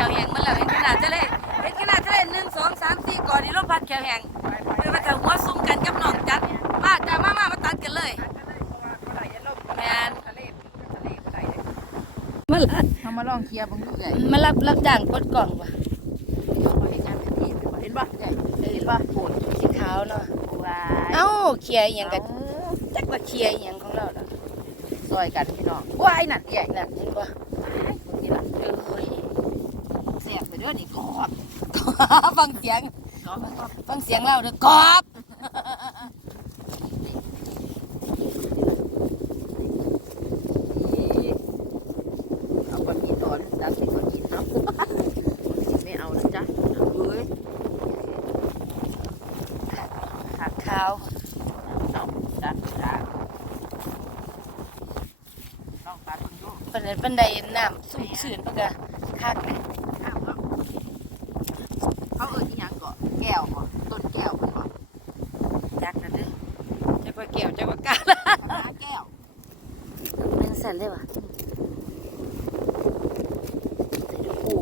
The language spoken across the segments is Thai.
ละติลมพัดแขวแหงมันแล้วเห็นขนาดจะเล่นเห็นขนาดจะเล่นหนึ่งสองสามสี่ก่อนนี่ลมพัดแขวแหงเดี๋ยวมันจะหัวซุ่มกันกับน้องจัดมาจ้ามามามาตัดกันเลยแมนมาละเขามาลองเคลียร์เบังดูใหญ่มารับรับจ้างกดกล่องว่ะเห็นงานแบบนี้เห็นป่ะใหญ่เห็นป่ะปวดสีขาวเนาะวายเอ้าเคลียร์อหย่างกันจักว่าเคลียร์อหย่างของเราเนาะซอยกันพี่น้องวายนั่นใหญ่นั่นเห็นป่ะนี่ล่ะเอ้ย เสียบไปด้วยนี่กรอบฟังเสียงกรอบกรอบฟังเสียงเราเด้อกรอบเอาก้อนหินอ่อนดันใส่ก้อนหินเอาไม่เอานะจ๊ะเอาเว้ยหักขาวเอาดันดันต้องตัดคนดูเป็นไดเป็นไดน้ำสุ่มสื่นปะกะคักเลย ข้าวเนาะเขาเอิ้นอีหยังก่อแก้วก่อต้นแก้วมันก่อ จักนะเด้อจักว่าแก้วจักว่ากา หาแก้ว เป็นสันเลยวะ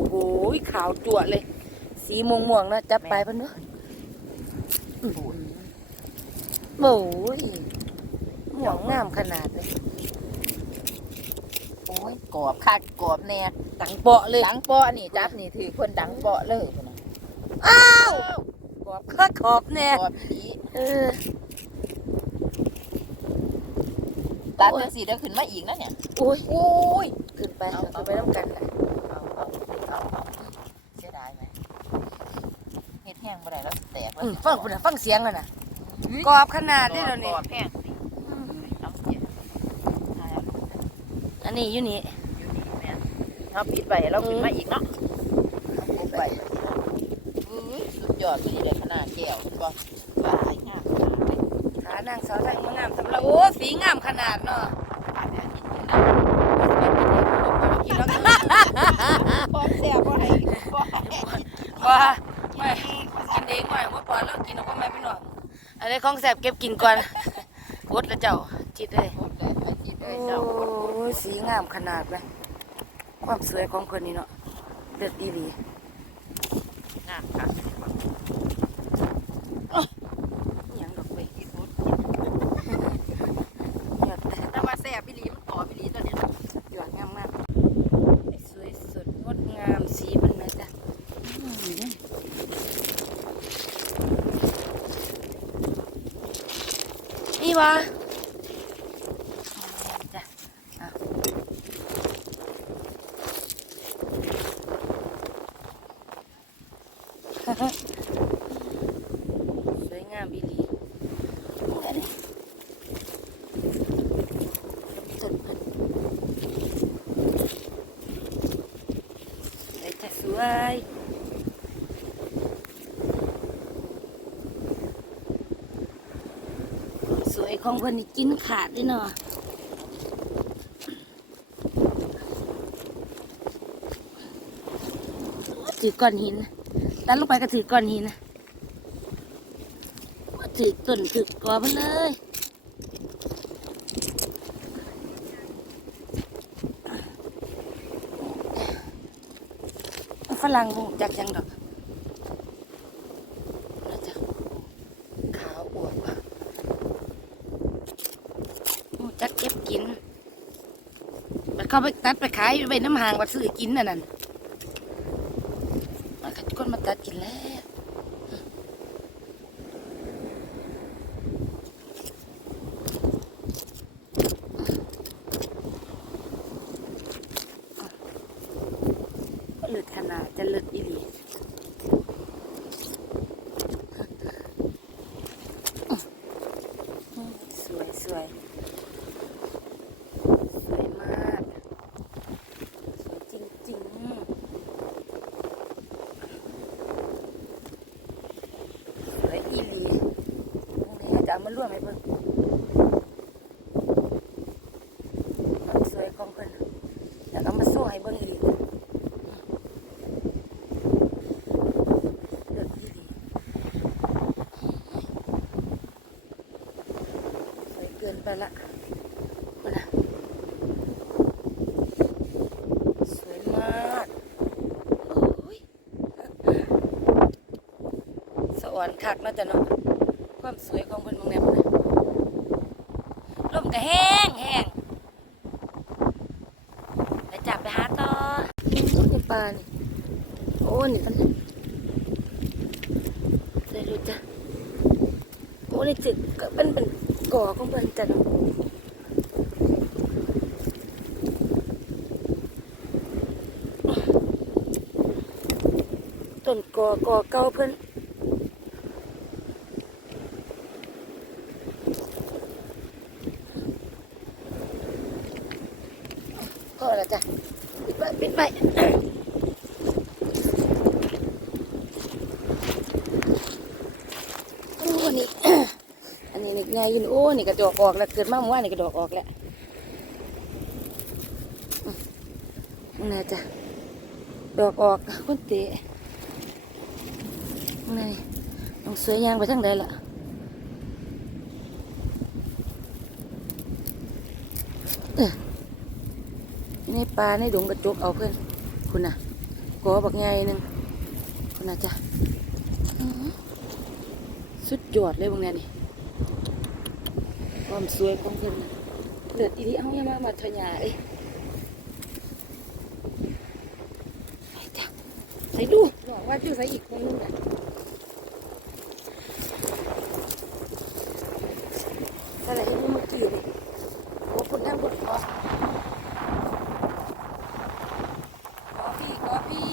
โอ้โหขาวจั่วเลย สีม่วงม่วงๆเนาะจับไปเพิ่นเนาะปูนโอ้ยม่วงงามขนาดเลยโอ้ยกรอบคักกรอบแน่ตังเปาะเลยดังเปาะนี่จับนี่ถือคนดังเปาะเลยพุ่นน่ะอ้าวขอบคักขอบแน่กรอบดีเออตัดจังสีเดี๋ยวขึ้นมาอีกนะเนี่ยโอ้ยโอ้ยขึ้นไปขึ้นไปต้องกันนะ เอาเอาเอาเอาเสียดายไหมเฮ็ดแห้งบ่ได้แล้วแตกแล้วอืมฟังพุ่นน่ะฟังเสียงอะนะกรอบขนาดนี้แล้วนี่กรอบแห้งสิเอาเสียตายแล้วลูกอันนี้อยู่นี่อยู่นี่แม่เอาปิดไว้เราขึ้นมาอีกเนาะปิดไว้อื้อสุดยอดนี่เลยขนาดแก้วเห็นบ่ว้ายงามขนาดเลยขานางสาวไทยมางามสำหรับโอ้สีงามขนาดเนาะอันนี้กินกินนะกินแล้วก็พร้อมแซ่บบ่ให้บ่ให้ว่าไม่กิน เองไม่ว่าปอนแล้วกินออกมาไม่พี่น้องอันนี้ของแสบเก็บกินก่อนกดแล้วเจ้าจิตเลยหมดเลยอาทิตย์โอเลยเจ้า้ยสีงามขนาดเลยความสวยของคนนี้เนาะเด็ดดีดีงามค่ะ อหย่างดอกเว้ย ที่สุด ยอดแต่ แต่ว่าแซ่บพี่ลีมันกรอบพี่ลีตัวเนี้ย ยอดงามมากสวยสดงดงามสีมันนะจ๊ะอืมนี่ วะจ้ะเอาสวยงามอีหลีอันนี้ต้นเพิ่นสวยจ้ะสวยสวย ของคนนี่กินขาดด้วยเนาะถือก้อนหินตัดลงไปก็ถือก้อนหินนะถือต้นถือกอมันเลยฝรั่งหูจักยังดอกนะจ๊ะขาวอวบอะหูจักเก็บกินมัน เขาไปตัดไปขายไปน้ำหางมาซื้อกินน่ะนั่นมันก็คนมาตัดกินแล้ว ร่วมให้เบิ่งคมสวยของเพิ่นแล้วมาสู้ให้เบิ่งอีกเกินไปละมานะสวยมากโอ้ยสวรรค์คักน่าจะเนาะ ความสวยของเพิ่นเบิ่งแน่พุ่นะลมก็แห้งแห้งไปจับไปหาต่อนี่ปลานี่โอ้นี่มันได้รู้จ้ะโอ้นี่จึกก็เป็นเป็นก่อของเพิ่นจ้ะเนาะต้นกอกอเก่าเพิ่น ก็แล้วจ้ะปิดไปปิดไปโอ้นี่อันนี้นี่ไงยู่นี่โอ้นี่กระดอกออกแล้วเกิดมาเมื่อวานนี่กระดอกออกแล้วนั่นนะจ้ะดอกออกคนเตะข้างในน้องสวยยางไปทางใดล่ะเออ ในป่าในดงกระจกเอาเพื่อนคุณน่ะกอบักใหญ่หนึ่งคุณน่ะจ้ะสุดยอดเลยพวกเนี้ยนี่ความสวยของเพื่อนเลือดอีที่เอาเนี่ยมามาทะยาเอ้ยไปจ้ะใส่ดูบอกว่าชื่อใส่อีกคนนึงน่ะไรให้มันกี่เลยโอ้คนนั่งบนคอขอพี่ขอพี่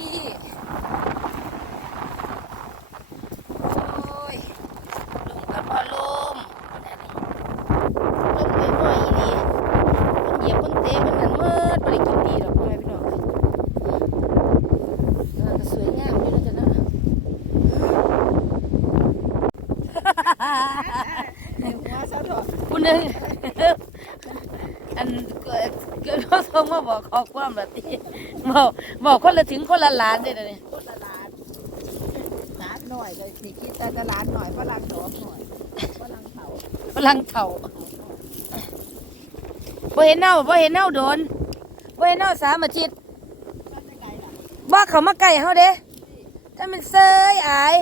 โอ้ยลมกับพอลมลมไม่ไหวนี่คนเหยียบคนเตะคนนั้นเมื่อไปกินดีหรอกพ่อแม่พี่น้องเออก็สวยงามอยู่นะจ๊ะเนาะ หัวซะเถอะ คุณหนึ่ง อันเกิดเกิดเขาส่งมา บอกขอความแบบนี้บอกบอกคนละถึงคนละล้านเลยนะเนี่ยคนละล้านล้านหน่อยเลยสิคิดแต่จะล้านหน่อยฝรั่งดอกหน่อยฝรั่งเผาพลังเถ่าบ่เห็นเน่าบ่เห็นเน่าโดนบ่เห็นเน่าสามอาทิตย์ก็จะไกลล่ะบ่เขามาไก่เฮาเด้ถ้ามันเซยอาย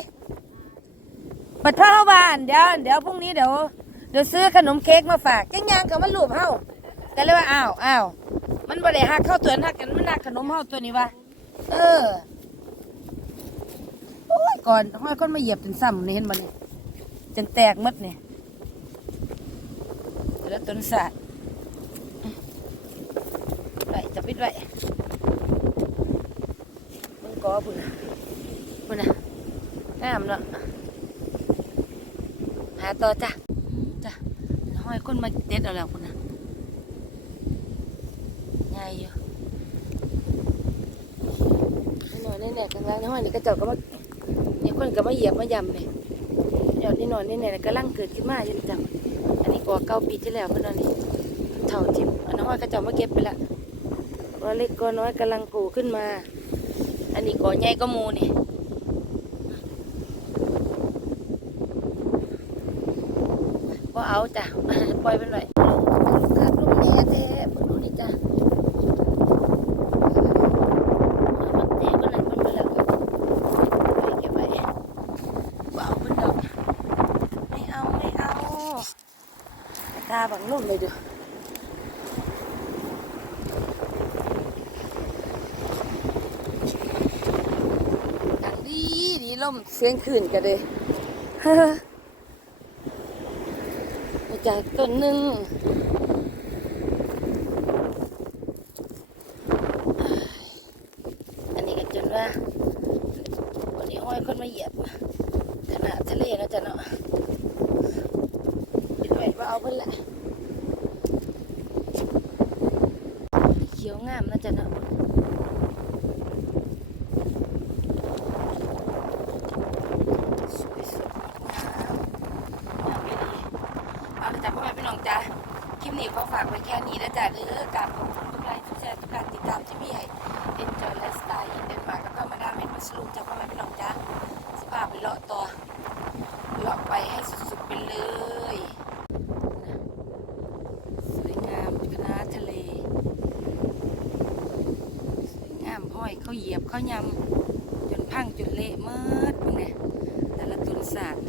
บัดพ่อเฮาบ้านเดี๋ยวเดี๋ยวพรุ่งนี้เดี๋ยวเดี๋ยวซื้อขนมเค้กมาฝากจังยางก็มาลูบเฮาแต่เลยว่าอ้าวอ้าว มันบ่ได้ฮักเข้าตัวฮักกันมันฮักขนมเฮาตัวนี้วะเออโอ้ยก่อนห้อยก้นมาเหยียบจนซ้ำนี่เห็นบ่นี่จนแตกมดเนี่ยแล้วต้นสาดไว้จะปิดไว้มึงกอพุ่นพุ่นน่ะงามเนาะหาต่อจ้ะจ้ะห้อยก้นมาเด็ดเอาแล้วพุ่นน่ะง่ายอยู่ หน่ยกลางล่างห้อยนี่ก็เจ้าก็มาเนี่ยคนก็มาเหยียบมายำเลยเดี๋ยวนี่นอนนี่เนี่ยกำลังเกิดขึ้นมาอยู่จังอันนี้ก็เก้าปีที่แล้วเมื่อนนนี่เท่าทิมอันน้อยก็จะเอามาเก็บไปละว่าเล็กก็น้อยกำลังกูขึ้นมา อันนี้ก็ใหญ่ก็มูนี่ก็เอาจ้ะปล่อยมันไรบลูกแม่เต้ปุ่นดูนี่จ้ะมันเตะก็ไหนมันไปแล้วก็ ไปเก็บไว้ว้าวมันดอกไม่เอาไม่เอา ตาบังลุ่มเลยดูดังดีดีล่มเสียงขื่นกันเลยมาจากต้นหนึ่งอันนี้ก็จนว่า วันนี้ห้อยคนมาเหยียบขนาดทะเลเนาะจ๊ะเนาะปิดไว้ว่าเอาเพิ่นแหละเขียวงามเนาะจ๊ะเนาะสวยสดงามงามเลยดีเอาละจ้ะพ่อแม่พี่น้องจ้ะ คลิปนี้ขอฝากไว้แค่นี้นะจ๊ะเด้อกราบขอบคุณทุกไลค์ทุกแชร์ทุกการติดตามที่พี่ให้ Enjoy Lifestyle อินเดนมาร์กแล้วก็มาดามเมนมาสรุปจากพ่อแม่พี่น้องจ้ะสภาพไปเลาะต่อเลาะไปให้สุดๆไปเลยสวยงามคณะทะเลสวยงามห้อยเขาเหยียบเขายำจนพังจนเละเมิดพวกเนี่ยแต่ละต้น ศาสตร์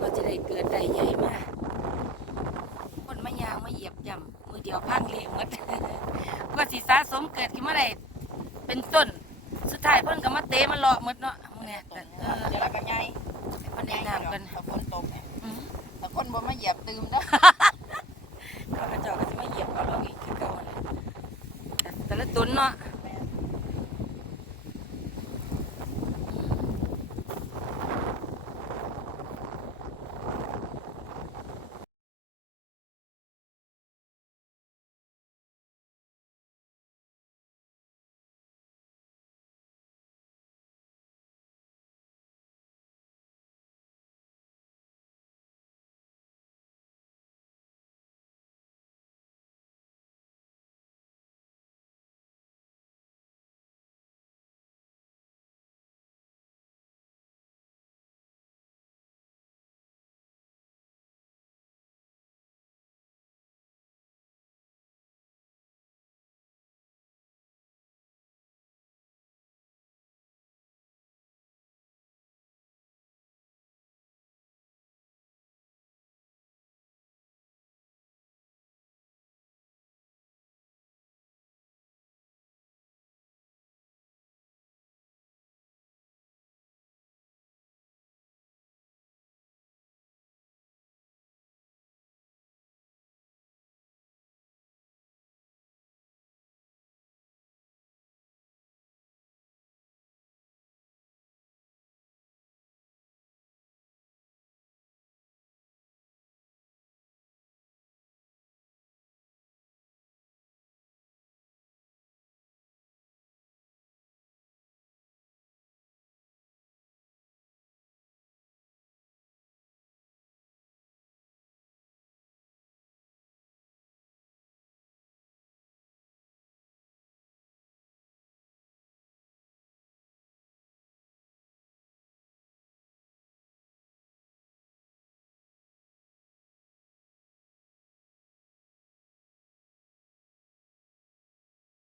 ก็จะได้เกิดได้ใหญ่มาก คนมายางมาเหยียบย่ำมือ เดียวพังเลี้ยงหมดก็สิสะสมเกิดขึ้นมาได้เป็นต้นสุดท้ายเพิ่นก็มาเตะมาหลอกหมดเนาะมึงเนี่ยตแต่กเออจะรักกันไงมันได้น้ำกันถ้าฝนตกเนี่ยอืมถ้าคนบ่มาเหยียบตืมเด้อเขากระจอกก็สิมาเหยียบเอาเราอีกคือเก่าหั่นแหละแต่แต่ละตุนเนาะ